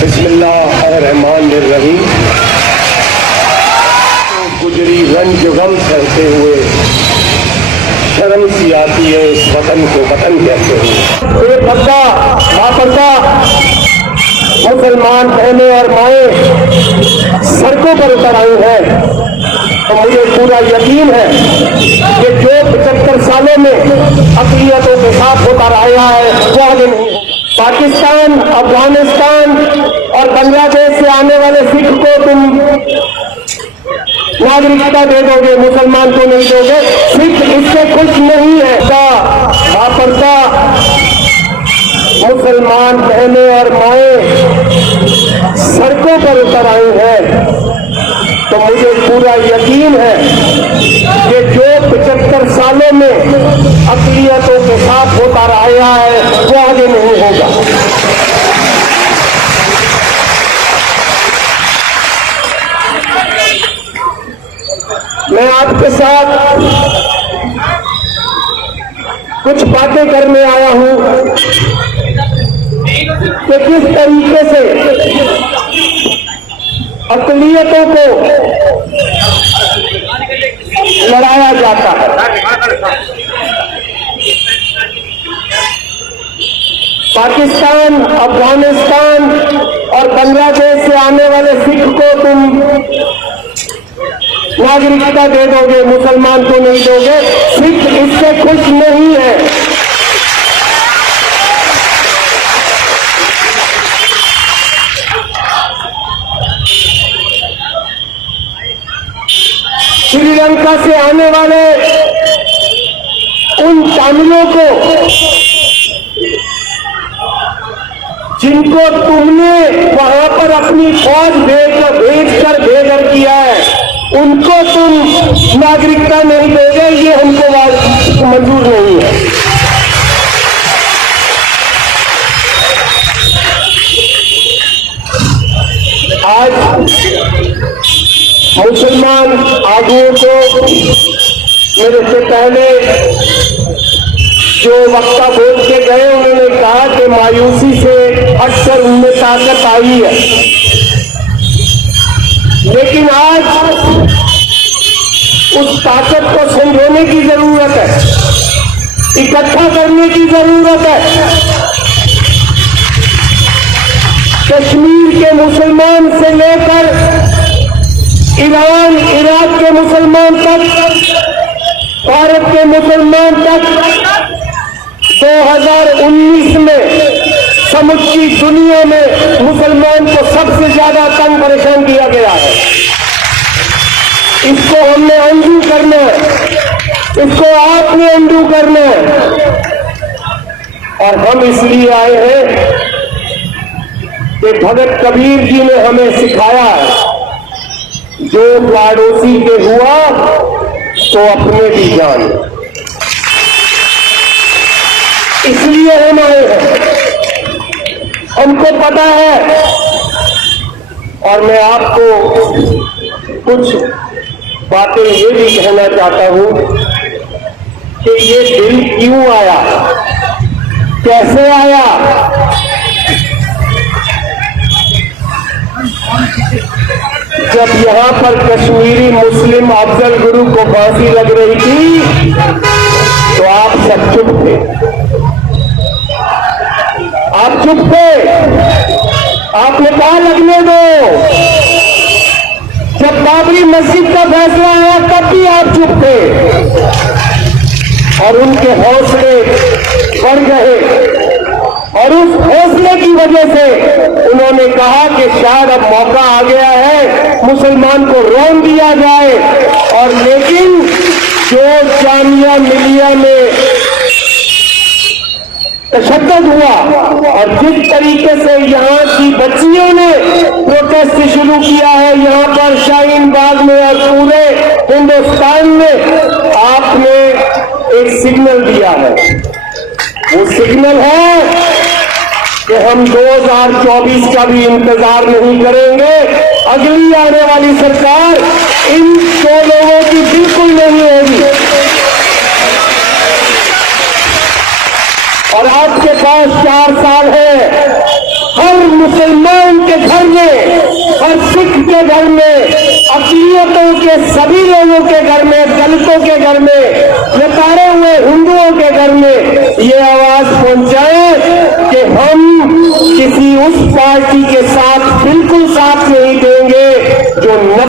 बिस्मिल्लाहिर्रहमानिर्रहीम। तो गुजरी रंज गम सहते हुए शर्म सी आती है इस वतन को वतन कहते हुए। बेपर्दा लापर्दा मुसलमान बहनें और माएँ सड़कों पर उतर आई हैं। तो मुझे पूरा यकीन है कि जो 75 सालों में अक़लियतों के साथ होता आया है वो आगे नहीं होगा। पाकिस्तान, अफगानिस्तान और बांग्लादेश से आने वाले सिख को तुम नागरिकता दे दोगे, मुसलमान को नहीं दोगे। सिख इससे खुश नहीं है। लापरवाह मुसलमान बहनें और माएँ सड़कों पर उतर आई हैं। तो मुझे पूरा यकीन है कि जो 75 सालों में अक़लियतों के साथ होता आया है वो आगे नहीं होगा। मैं आपके साथ कुछ बातें करने आया हूं कि किस तरीके से अक़लियतों को लड़ाया जाता है। पाकिस्तान, अफगानिस्तान और बांग्लादेश से आने वाले सिख को तुम नागरिकता दे दोगे, मुसलमान को नहीं दोगे। सिख इससे खुश नहीं है। श्रीलंका से आने वाले उन तमिलों को जिनको तुमने वहां पर अपनी फौज भेजकर बेघर किया है, उनको तुम नागरिकता नहीं दोगे, ये हमको मंजूर नहीं है। आज मुसलमान आगुओं को मेरे से पहले जो वक्ता बोल के गए उन्होंने कहा कि मायूसी से अक्सर उनमें ताकत आई है, लेकिन आज उस ताकत को संजोने की जरूरत है, इकट्ठा करने की जरूरत है। कश्मीर के मुसलमान से लेकर ईरान, इराक के मुसलमान तक, भारत के मुसलमान तक 2019 में समूची दुनिया में मुसलमान को सबसे ज्यादा तंग परेशान किया गया है। इसको हमने अंडू करना है, इसको आपने अंडू करना है। और हम इसलिए आए हैं कि भगत कबीर जी ने हमें सिखाया है, जो पड़ोसी के हुआ तो अपने भी जान। इसलिए हम आए हैं, हमको पता है। और मैं आपको कुछ बातें ये भी कहना चाहता हूं कि ये दिल क्यों आया, कैसे आया। जब यहां पर कश्मीरी मुस्लिम अफजल गुरु को फांसी लग रही थी तो आप सब चुप थे, आप चुप थे, आपने कहा लगने दो। जब बाबरी मस्जिद का फैसला आया तब भी आप चुप थे, और उनके हौसले बढ़ गए। और उस हौसले की वजह से उन्होंने कहा कि शायद अब मौका आ गया है मुसलमान को रोन दिया जाए। और लेकिन जो जामिया मिलिया में तशद्दुद हुआ और जिस तरीके से यहाँ की बच्चियों ने प्रोटेस्ट शुरू किया है, यहाँ पर शाहीन बाग में और पूरे हिंदुस्तान में, आपने एक सिग्नल दिया है। वो सिग्नल है कि हम 2024 का भी इंतजार नहीं करेंगे। अगली आने वाली सरकार इन 2 लोगों की बिल्कुल नहीं होगी। और आपके पास 4 साल है, हर मुसलमान के के घर में, अक़लियतों के सभी लोगों के घर में, दलितों के घर में, नकारे हुए हिंदुओं के घर में ये आवाज पहुंचाए कि हम किसी उस पार्टी के साथ बिल्कुल साथ नहीं देंगे जो